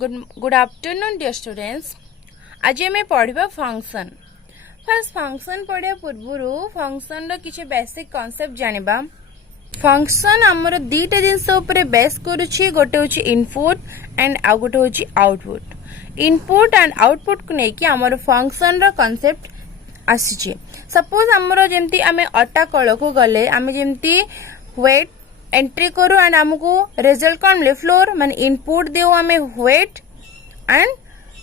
Good afternoon, dear students. आज आम पढ़ा फंक्शन. फर्स्ट फंक्शन पढ़ा पूर्व फंक्शन किसी बेसिक कॉन्सेप्ट जानिबा. फंक्शन आमर दीटा जिनस बेस करुछि. गोटे होछि इनपुट एंड आउ गोटे होछि आउटपुट. इनपुट एंड आउटपुट को लेकिन आमर फंक्शन रो कॉन्सेप्ट आसीछि. सपोज आमर जेमती आमे अटा कल को गले आमे जेमती वेट एंट्री करू एंड आमको रिजल्ट कौन मिले फ्लोर माने इनपुट देऊ आमे वेट एंड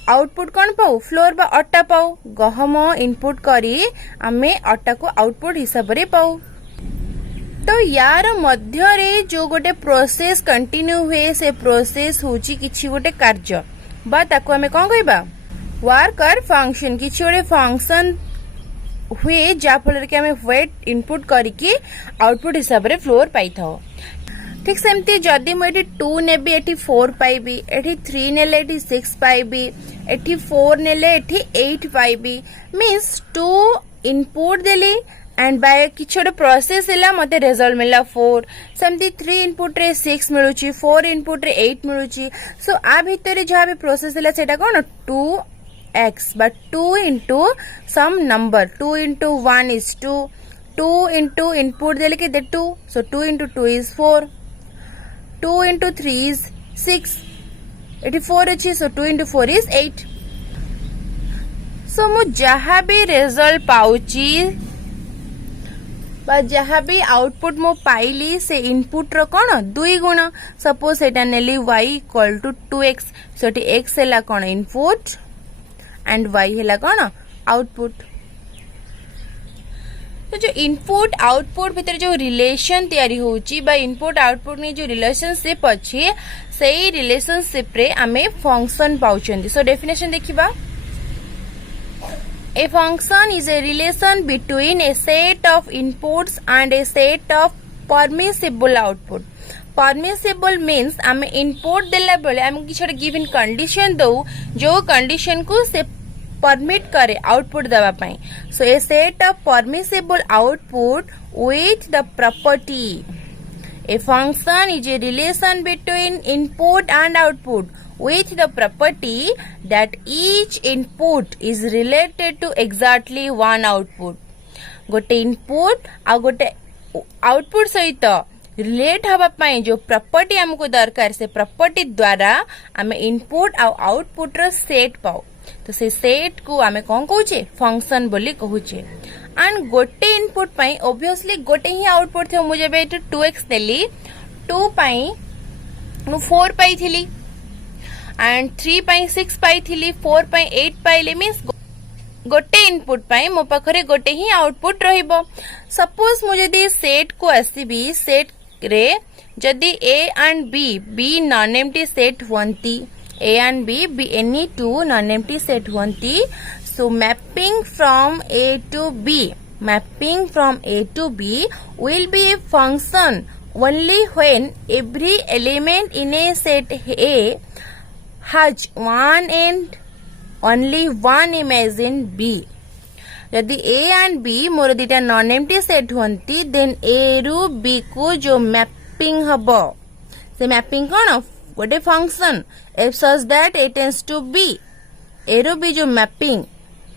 आउटपुट कौन पाऊ फ्लोर बा अट्टा पाऊ. गहम इनपुट करी आमे अट्टा को आउटपुट हिसाब रे पाऊ. तो यार मध्य रे जो गोटे प्रोसेस कंटिन्यू हुए से प्रोसेस होची किछि गोटे कार्य बा ताको आमे कोन कहबा वर्कर फंक्शन. किछि गोटे फंक्शन हुए जा फल के आमे वेट इनपुट करके आउटपुट हिसाब रे फ्लोर पाई थाओ. ठीक सेमती जदि मु एठी 2 नेबी एठी 4 पाइबी, एठी 3 नेले एठी 6 पाइबी, एठी 4 नेले एठी 8 पाइबी. मीन्स 2 इनपुट देली एंड बाय किछि गोटे प्रोसेस हैला मते रिजल्ट मिला 4. सेमती 3 इनपुट रे 6 मिलुची, 4 इनपुट रे 8 मिलुची. सो आ भितरे जहा भी प्रोसेस हैला सेटा कोन 2x but 2 into some number. 2 into 1 is 2. 2 into input देले के 2. So 2 into 2 is 4. 2 into 3 is 6. 84 अच्छी. So 2 into 4 is 8. So मु जहा भी रिजल्ट पाउची बा जहा भी आउटपुट मु पाइली से इनपुट रो कोन 2 गुण. सपोज एटा नेली y equal to 2x. So टी x हैला कोन इनपुट एंड y हैला कोन आउटपुट. तो जो इनपुट आउटपुट भितर जो रिलेशन तैयारी होची बा इनपुट आउटपुट ने जो रिलेशनशिप अछि सेही रिलेशनशिप रे आमे फंक्शन पाउचंदी. सो डेफिनेशन देखिबा. A function is a relation between a set of inputs and a set of permissible output. Permissible means आमे इनपुट देला बेले आमे किछटा गिवन कंडीशन दउ जो कंडीशन को से परमिट करे आउटपुट देवा पाई. So a set of permissible output with the property. A function is a relation between input and output with the property that each input is related to exactly one output. गोटे input आ गोटे output सहित relate हवा पाई जो property हमको दरकार से property द्वारा आमे इनपुट आ आउटपुट रो सेट पाओ. तो से सेट को आमे कोन कहूचे फंक्शन बोली कहूचे. एंड गोटे इनपुट पाई ऑब्वियसली गोटे ही आउटपुट थे. मुझे बे 2x देली 2 पाई नु 4 पाई थिली एंड 3 पाई 6 पाई थिली 4 पाई 8 पाइले. मीन्स गोटे इनपुट पाई मो पाखरे गोटे ही आउटपुट रहिबो. सपोज मु जदी सेट को आसीबी सेट रे जदी a and b non empty set हुंती a and b any two non empty set हुंती. so mapping from a to b will be a function only when every element in a set a has one and only one image in b. यदि a and b मोर दिटा non empty set हुंती then a रु b को जो mapping हबो से mapping कोन गोटे function if such that a tends to b. a रु b जो mapping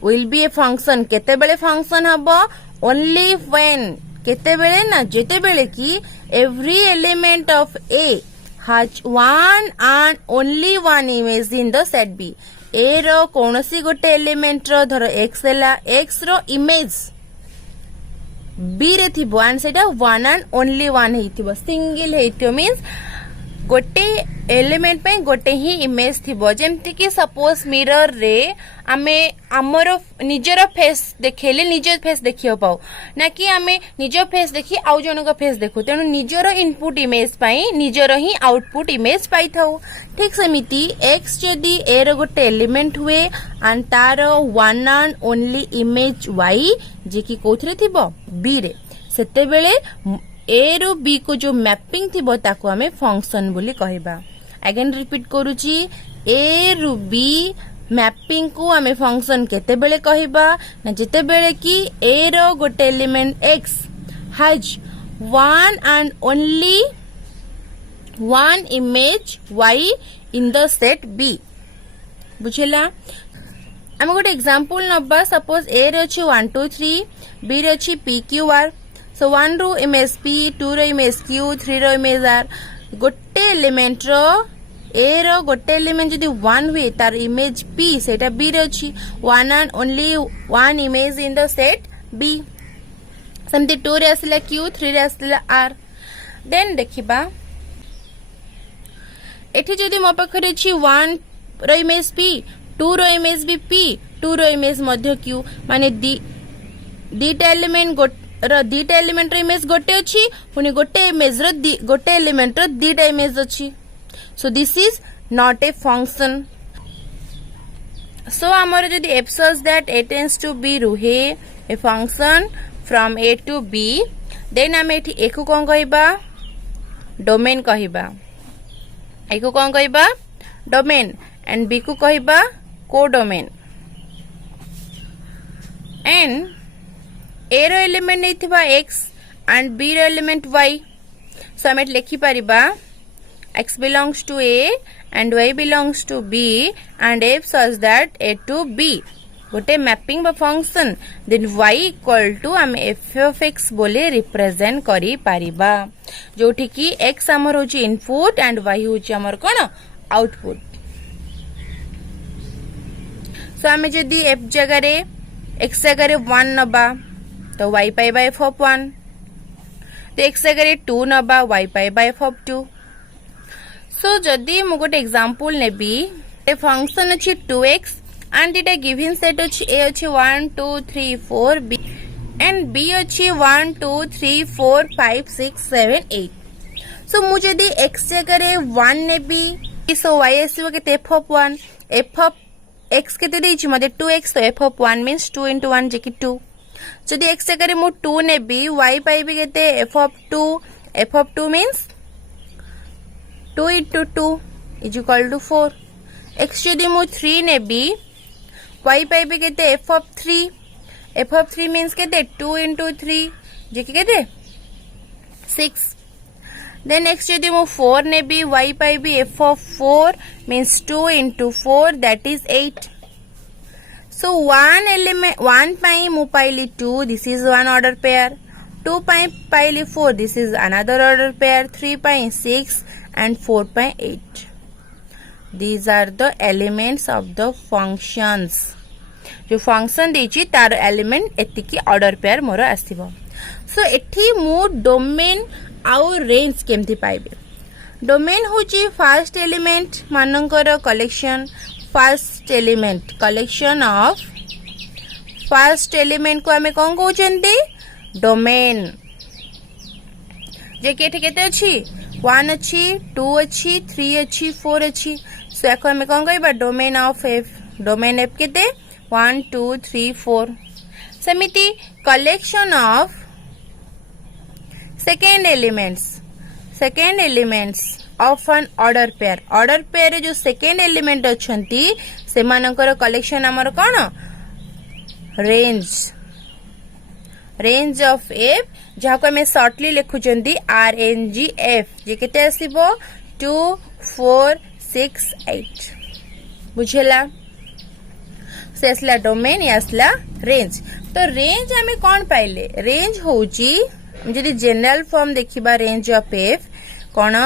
will be a function. केते बेले फंक्शन हबो only when केते बेले ना जेते बेले की every element of a has one and only one image in the set b. a रो कोनोसी गोटे एलिमेंट रो धरो x हैला x रो इमेज b रे थिबो एंड सेटा one and only one हेतिबो सिंगल हेतिबो. मींस गोटे एलिमेंट पे गोटे ही इमेज थिबो. जेमति कि सपोज मिरर रे आमे हमरो निजरो फेस देखेले निजो फेस देखियो पाऊ ना कि आमे निजो फेस देखि आउ जणको फेस देखु. तेनु निजरो इनपुट इमेज पाई निजरो ही आउटपुट इमेज पाई थाउ. ठीक सेमिति x जदी a रो गोटे एलिमेंट हुए and taro one and only image y जे कि कोथरे थिबो b रे सेते बेले a रो b को जो मैपिंग थिबो ताको हमें फंक्शन बोली कहबा. अगेन रिपीट करूची a रो b मैपिंग को हमें फंक्शन केते बेले कहबा ना जेते बेले की a रो गोटे element x has one and only one image y in the set b. बुझेला आम गोटे एग्जांपल नबा सपोज ए रे अछि 1 2 3 बी रे अछि p q r सो 1 रो इमेज p 2 रो इमेज q 3 रो इमेज r गोटे एलिमेंट रो ए रो गोटे एलिमेंट जदि 1 हुए तार इमेज p सेटा b रे अछि 1 and only 1 image in the set b समति 2 रे आसिला q 3 रे आसिला r देन देखिबा एठी जदि मो पाखरे अछि 1 रो इमेज p 2 रो इमेज भी p 2 रो इमेज मध्य q माने दीटा एलिमेंट दीटा एलिमेंट रो इमेज गोटे अछि पुनी गोटे इमेज रो गोटे एलिमेंट रो दीटा इमेज अछि so this is not a function so हमर जदि f such that a tends to b रुहे a function from a to b then हम एठी a को कोन कहबा डोमेन कहबा a को कोन कहबा डोमेन एंड b को कहबा कोडोमेन एंड a रो एलिमेंट नैथिबा x एंड b रो एलिमेंट y सो हम लिखि परिबा x belongs to a and y belongs to b and f such that a to b गोटे मैपिंग बा function then y equal to हम f of x बोले represent करी परिबा जोठी की x हमर होची इनपुट एंड y होची हमर कोन आउटपुट सो हमें जदि f जगह रे x जगह रे 1 नबा तो y पाइबा f of 1 तो x जगह रे 2 नबा y पाइबा f of 2 सो जदि मु गोटे एग्जांपल नेबी ए फंक्शन अछि 2x and it given set अछि a अछि 1 2 3 4 b एंड b अछि 1 2 3 4 5 6 7 8 सो मु जदि x जगह रे 1 नेबी सो y आसीबो केते f of 1 f of x केते देछि मते 2x तो f of 1 मींस 2 into 1 जेकी 2 जदि x जगह रे मु 2 नेबी y पाइबी केते f of 2 means 2 into 2 is equal to 4 x जदि मु 3 नेबी y पाइबे केते f of 3 means केते 2 into 3 जेकी केते 6 then x जदि मु 4 नेबी y पाइबी f of 4 means 2 into 4 that is 8 so one element 1 पाई मु पाइली 2 this is one order pair 2 पाई पाइली 4 this is another order pair 3 पाई 6 and 4 by 8 these are the elements of the functions जो function देछि तार एलिमेंट एतिकी ऑर्डर पेयर मोर आसीबो सो एठी मु डोमेन आउ रेंज केमति पाइबे डोमेन होची फर्स्ट एलिमेंट मानकर collection first element collection of first element को हमें कोन कहउचंती डोमेन जे केठी केते अछि 1 अच्छी 2 अच्छी 3 अच्छी 4 अच्छी सो याको हमें कौन कहबा domain of f domain f केते 1 2 3 4 समिति collection of second elements of an order pair जो सेकेंड एलिमेंट अछंती से मानकर कलेक्शन हमर कोन रेंज ऑफ f जहाँ को हमें शॉर्टली लिखुचंदी RNGF जे केते आसीबो 2 4 6 8 बुझेला से असला डोमेन या असला रेंज तो रेंज हमें कौन पाइले रेंज होची जदि जनरल फॉर्म देखिबा रेंज ऑफ f कोन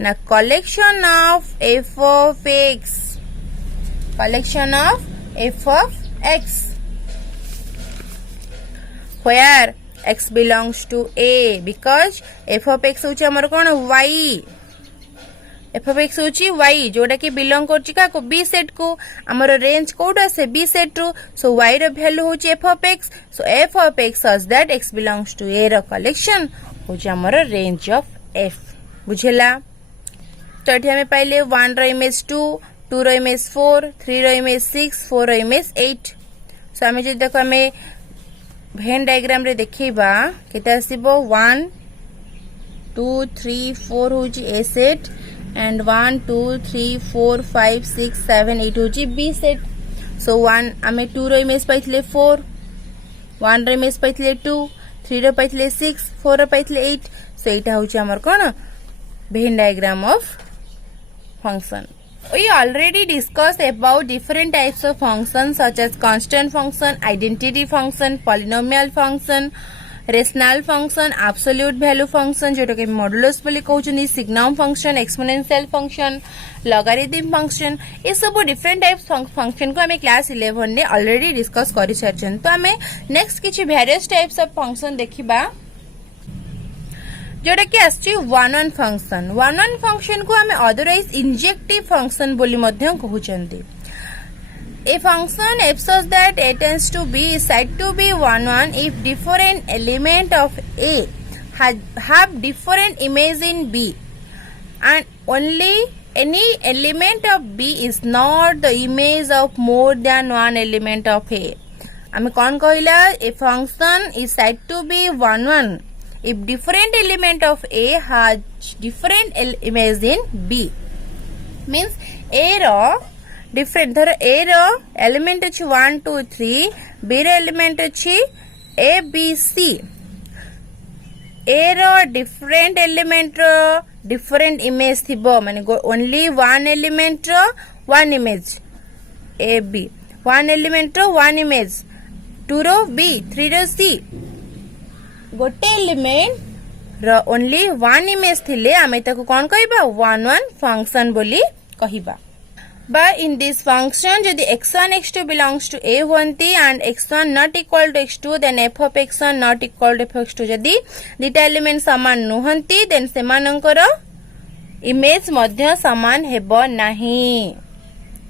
ना collection of f of x collection of f of x where x belongs to a because f of x होची हमर कोन y f of x होची y जोटा कि बिलोंग करची का को b सेट को हमर रेंज कोडा से b सेट रो सो y रो वैल्यू होची f of x so f of x such that x belongs to a रो कलेक्शन होची हमर रेंज ऑफ f बुझेला तो एठी हमें पहले 1 रो इमेज 2 2 रो इमेज 4 3 रो इमेज 6 4 रो इमेज 8 सो हमें जे देखो हमें वेन डायग्राम रे देखिबा केते आसीबो 1 2 3 4 होची a सेट एंड 1 2 3 4 5 6 7 8 होची b सेट सो 1 हमें 2 रो इमेज पाइथले 4 1 रो इमेज पाइथले 2 3 रो पाइथले 6 4 रो पाइथले 8 सो एटा होची हमर कोन Venn diagram of function We already discussed about different types of functions such as constant function, identity function, polynomial function, rational function, absolute value function जोटा कि मॉडुलस बोली कहउछनी, signum function, exponential function, logarithm function, ये सब different types function को हमें class 11 ने already discuss करि सारछन। तो हमें नेक्स्ट किछि वेरियस टाइप्स ऑफ फंक्शन देखिबा जोटा कि आछि one one function. One one function को हमें अदरवाइज इंजेक्टिव फंक्शन बोली मध्य कहउछंती। A function f such that a tends to b is said to be 1 1 if different element of a have different image in b and only any element of b is not the image of more than one element of a। हमें कौन कहला? A function is said to be 1 1 if different element of a has different image in b। means a रो different धर ए रो element अछि 1 2 3, B रो element अछि A B C. A रो डिफरेंट एलिमेंट रो डिफरेंट इमेज थिबो, माने ओनली वन एलिमेंट रो one image A B, one element रो वन इमेज 2 रो बी 3 रो सी। गोटे एलिमेंट रो ओनली वन इमेज थिले आमे ताको कोन कहबा? वन वन फंक्शन बोली कहिबा। But in this function जदि x1 x2 belongs to a हुअन्ति and x1 not equal to x2 then f of x1 not equal to f of x2। जदि दिटा element समान नुहंती then सेमानंकर image मध्य समान हेबो नाही।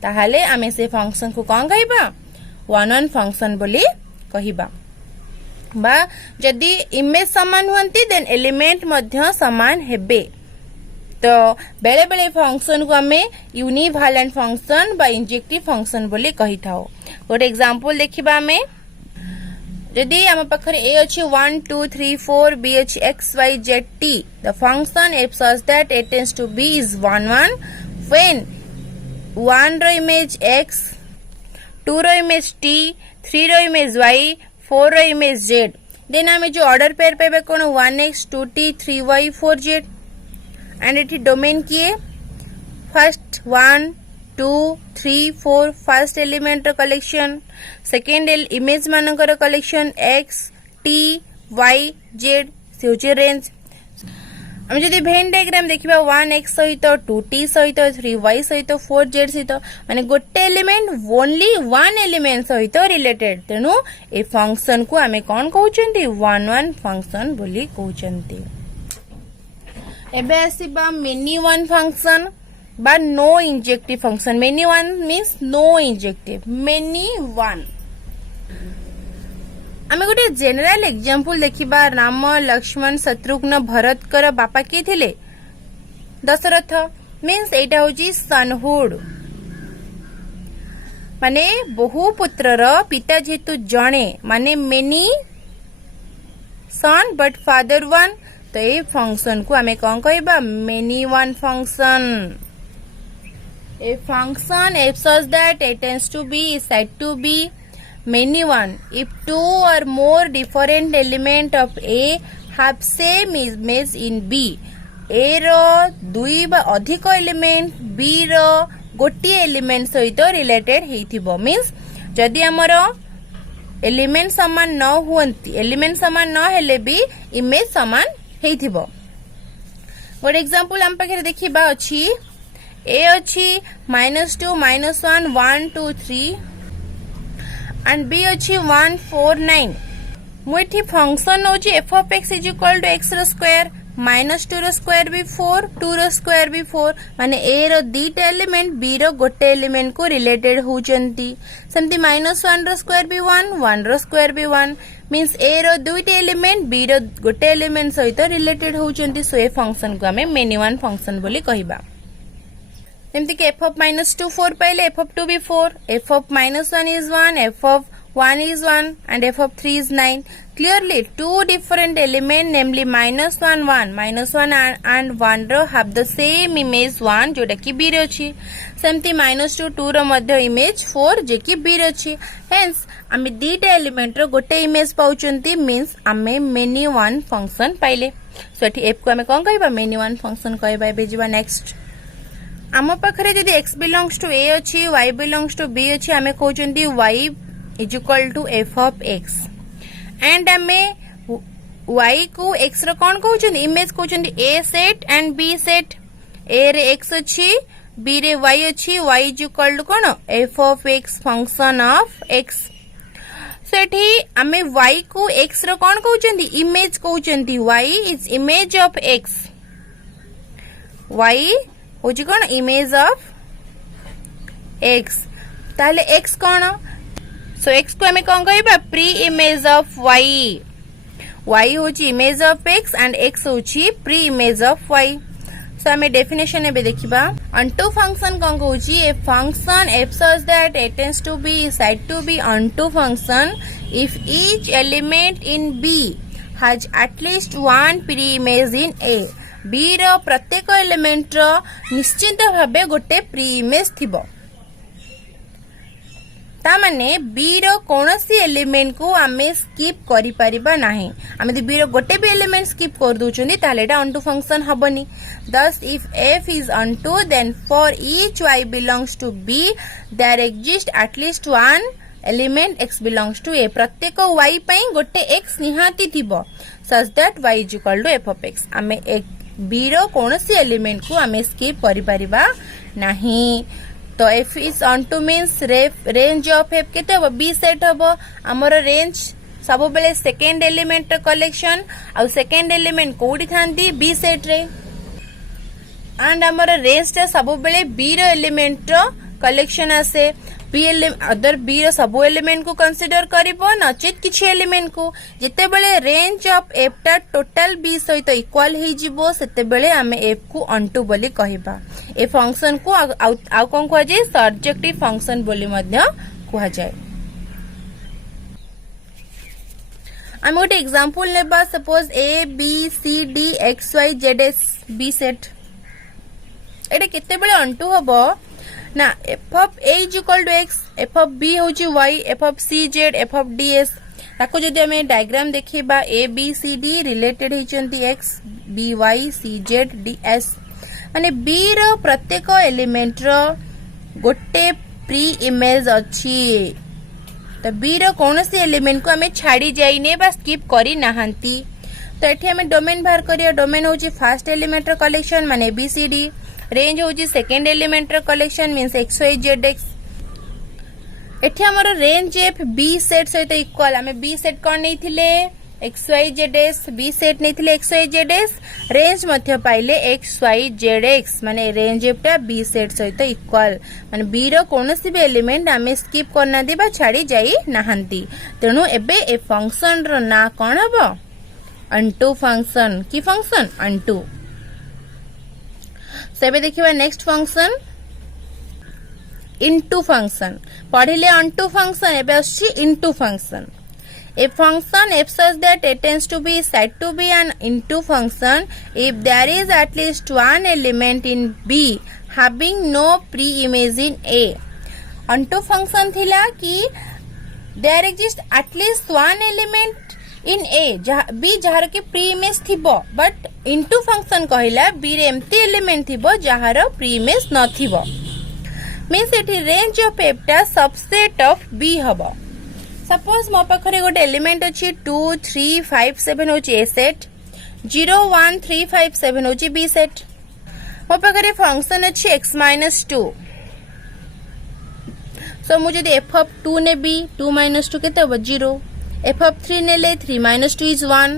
ताहाले आमे से function को कोन कहबा? वन वन फंक्शन बोली कहिबा। बा जदि इमेज समान हुअन्ति then एलिमेंट मध्य समान हेबे। तो बेले बेले फंक्शन को हमें यूनिवैलेंट फंक्शन बा इंजेक्टिव फंक्शन बोली कहि थाओ। गोटे एग्जांपल देखिबा हमें जदि हम पाखरे a अछि 1 2 3 4, b अछि x y z t, the function f such that a tends to b is 1 1 when 1 रो इमेज x, 2 रो इमेज t, 3 रो इमेज y, 4 रो इमेज z। देन हमें जो ऑर्डर पेयर पेबे कोन 1x 2t 3y 4z and it domain किए first 1 2 3 4 first element collection, second image मानकर collection x t y z से होचे रेंज। हम जदि वेन डायग्राम देखिबा 1x सहित 2t सहित 3y सहित 4z सहित माने गोटे एलिमेंट ओनली वन एलिमेंट सहित रिलेटेड, तेनु ए फंक्शन को हमें कोन कहउचंती? वन वन फंक्शन बोली कहउचंती। एबे आसीबा मेनी वन फंक्शन बा no injective function. Many one means no injective, many one. आमे गोटे जनरल एग्जांपल देखिबा। राम लक्ष्मण शत्रुघ्न भरत कर बापा के थिले? दशरथ। मीन्स एटा होची सनहुड, माने बहु पुत्रर पिता जेतु जणे माने many son but father one. तो ये फंक्शन को हमें कौन कहबा? Many one function. A function f such that a tends to b is said to be many one if two or more different element of a have same image in b। a रो दुई बा अधिक element b रो गोटी element सहित related हेइथिबो। Means जदि हमर element समान न हुअन्ति, element समान न हेले भी इमेज समान हेइथिबो। गोटे एग्जांपल हम पाखे देखिबा अछि a अछि -2 -1 1 2 3 and b अछि 1 4 9। मुठी फंक्शन होछि f of x is equal to x रो स्क्वायर -2 रो स्क्वायर भी 4, 2 रो स्क्वायर भी 4, माने a रो दीटा एलिमेंट b रो गोटे एलिमेंट को रिलेटेड होचंती। सेमती -1 रो स्क्वायर भी 1, 1 रो स्क्वायर भी 1, मींस a रो दुईटा एलिमेंट b रो गोटे एलिमेंट सहित रिलेटेड होचंती। सो ए फंक्शन को हमें मेनी वन फंक्शन बोली कहिबा। जेमती कि f of -2 4 पाइले f of 2 भी 4, f of -1 is 1, f of 1 is 1 and f of 3 is 9. Clearly two different element namely -1 1 -1 and 1 row have the same image 1 जोटा कि b रो अछि। सेमती -2 2 रो मध्य इमेज 4 जे कि b रो अछि। हेंस आमे दीटा एलिमेंट रो गोटे इमेज पाउचंती, मींस आमे मेनी वन फंक्शन पाइले। सो एठी f को आमे कोन कहबा? मेनी वन फंक्शन कहबा। एबे जिबा नेक्स्ट आम पाखरे जदि x बिलोंग्स टू a अच्छी y बिलोंग्स टू b अच्छी आमे कहउचंती y is equal to f of x and आमे y को x रो कोन कहउचंती इमेज कहउचंती a set and b set a रे x अच्छी b रे y अच्छी y इज इक्वल टू कोन f of x function of x सेठी आमे y को x रो कोन कहउचंती इमेज कहउचंती y is image of x y होची कोन इमेज ऑफ x ताले x कोन सो x को हमें कोन कहबा preimage of y y होची image of x and x होची preimage of y so हमें डेफिनेशन एबे देखिबा onto फंक्शन कोन कहउची a function f such that a tends to be is said to be onto function if each element in b has at least one pre image in a b रो प्रत्येक element रो निश्चित भाबे गोटे pre image थिबो ता माने b रो कोनोसी element को आमे स्किप करि परिबा नाही आमे b रो गोटे भी एलिमेंट स्किप कर दोचुनी ताले एटा onto फंक्शन हबनी thus if f is onto then for each y belongs to b there exists at least one element x belongs to a प्रत्येक y पई गोटे x निहाती थिबो such that y is equal to f of x आमे b रो कोनोसी element को आमे स्किप करि परिबा नाही तो f is onto means range of f केते हो b सेट हो हमर रेंज सब बेले सेकंड एलिमेंट कलेक्शन आ सेकंड एलिमेंट कोडी थांती b सेट रे एंड हमर रेंज ता सब बेले b रो एलिमेंट रो कलेक्शन आसे b अदर b रो सब एलिमेंट को कंसीडर करिवो नचित किछि एलिमेंट को जते बेले रेंज ऑफ f ता टोटल b सहित इक्वल हे जिवो सेते बेले हमें f को onto बोली कहिबा ए फंक्शन को आउ कोन कहै जे सर्जेक्टिव फंक्शन बोली मध्य कहै जाय हम गोटे एग्जांपल लेबा suppose a b c d x y z s b set एटा केते बेले onto हबो ना f of a is equal to x f of b होची y f of c z f of d s ताको जदि हमें diagram देखिबा a b c d related हिचंती x b y c z d s माने b रो प्रत्येक element रो गोटे प्री इमेज अछि तो b रो कोनोसी एलिमेंट को हमें छाडी जाइने बा स्किप करी नाहंती तो एठी हमें डोमेन बाहर करिया डोमेन होची फर्स्ट एलिमेंट रो कलेक्शन माने b c d रेंज होची सेकंड एलिमेंट रो collection means x y z x एठी हमर रेंज f b सेट सहित इक्वल हमें b सेट कोन नै थिले x y z s b set नै थिले x y z s range मध्य पाइले x y z x माने रेंज f ता b सेट सहित इक्वल माने b रो कोनोसी भी एलिमेंट हमें स्किप करना दिबा छाडी जाई नाहंती तेनु एबे ए फंक्शन रो ना कोन हबो onto फंक्शन की फंक्शन onto सेबे देखिबा नेक्स्ट फंक्शन into फंक्शन पढिले onto फंक्शन एबे अछि into function a function f such that it tends to be said to be an into function if there is at least one element in b having no pre-image in a onto function थिला कि there exists at least one element in a b जहार के preimage थिबो but into function कहिला b रे एम्ति element थिबो जहार pre image न थिबो मींस एठी रेंज ऑफ f ता सबसेट ऑफ b हबो सपोज मो पाखरे गोटे एलिमेंट अछि 2 3 5 7 होची a सेट 0 1 3 5 7 होची b सेट मो पाखरे फंक्शन अछि x - 2 सो मु जदि f ऑफ 2 ने b 2 - 2 केते हो 0 f of 3 नेले 3 - 2 is 1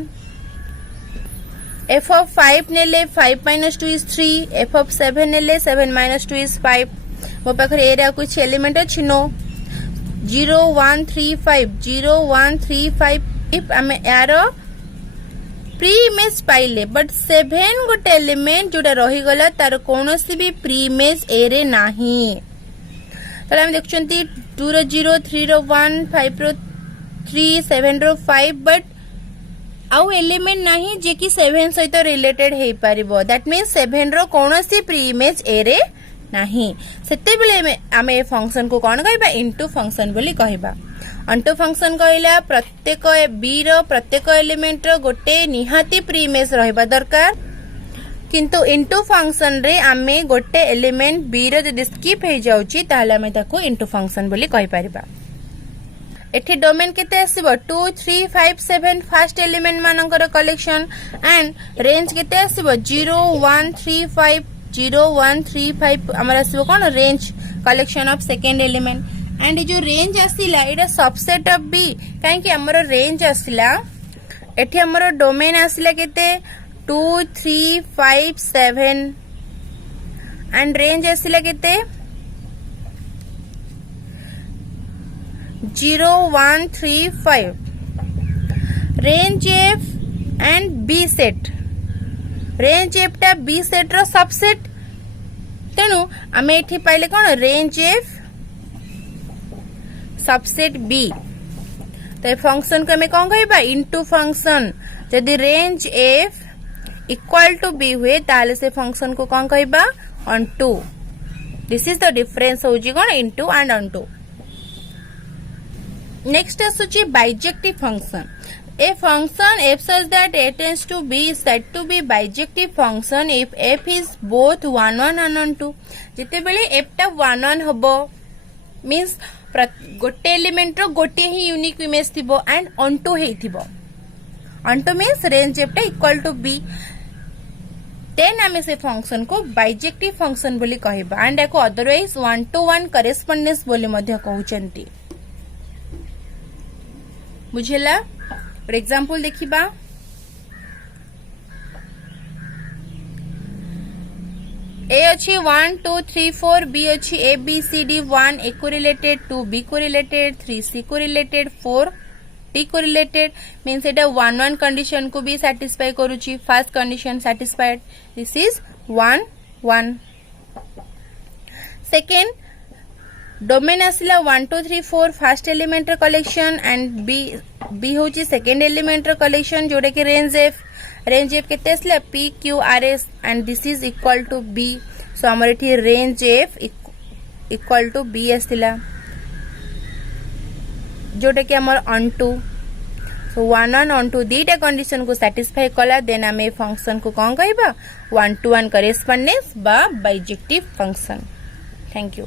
f of 5 नेले 5 - 2 is 3 f of 7 नेले 7 - 2 is 5 मो पाखरे एरा कुछ एलिमेंट अछि नो 0 1 3 5 0 1 3 5 इफ हमें यारो प्री इमेज पाइले बट 7 गोटे एलिमेंट जोटा रही गला तार कोनोसी भी प्री इमेज ए रे नाही तले हम देखछंती 2 रो 0 3 रो 1 5 रो 3 7 रो 5 बट आउ एलिमेंट नाही जे कि 7 सहित रिलेटेड हे परिबो दैट मींस 7 रो कोनोसी प्री इमेज ए रे नाही सेते बेले आमे फंक्शन को कोन कहबा इनटू फंक्शन बोली कहबा onto फंक्शन कहला प्रत्येक b रो प्रत्येक एलिमेंट रो गोटे निहाती प्री इमेज रहबा दरकार किंतु इनटू फंक्शन रे आमे गोटे एलिमेंट बी रो जदि स्किप हे जाउची ताले आमे ताको इनटू फंक्शन बोली कहि परिबा। एठी डोमेन केते आसीबो 2 3 5 7 फर्स्ट एलिमेंट मानकर कलेक्शन एंड रेंज केते आसीबो 0 1 3 5 0 1 3 5 हमर आसीबो कोन range collection of second element and जो रेंज आसीला एटा सबसेट ऑफ बी काहे कि हमर रेंज आसीला एठी हमर डोमेन आसीला केते 2 3 5 7 एंड रेंज आसीला केते 0 1 3 5 range f and B set range f टा बी सेट रो सबसेट तेणु आमे एठी पाइले कोन रेंज एफ सबसेट बी तो ए फंक्शन को आमे कोन कहबा इनटू फंक्शन यदि range f equal to B हुए ताले से फंक्शन को कोन कहबा onto this is the difference होजी कोन इनटू एंड ऑनटू। नेक्स्ट आसुची bijective function a function f such that a tends to b is said to be bijective function if f is both 1 1 and 2 जिते बेले f टा 1 1 हबो means गोटे element रो गोटे ही यूनिक इमेज थिबो एंड ऑन टू हे थिबो onto means range f टा इक्वल टू b देन आमे से फंक्शन को बाइजेक्टिव फंक्शन बोली कहबा एंड एको अदरवाइज 1 to 1 करेस्पोंडेंस बोली मध्य कहउचंती बुझेला। फॉर एग्जांपल देखिबा ए अछि 1 2 3 4 बी अछि A B C D 1 A को रिलेटेड 2 बी को रिलेटेड 3 सी को रिलेटेड 4 डी को रिलेटेड मींस एटा 1 1 कंडीशन को भी सैटिस्फाई करूची first condition satisfied this is 1 1 second domain आसिला 1 2 3 4 फर्स्ट एलिमेंट रो कलेक्शन एंड बी होची सेकंड एलिमेंट रो कलेक्शन जोड़े के रेंज एफ केते आसिला P Q R S and this is equal to B so हमर एठी range f equal to B आसिला जोड़े के हमर onto so 1 1 onto दीटा कंडीशन को सैटिस्फाई कला देन आमे फंक्शन को कोन कहबा 1 to 1 करेस्पोंडेंस बा बाइजेक्टिव फंक्शन। Thank you.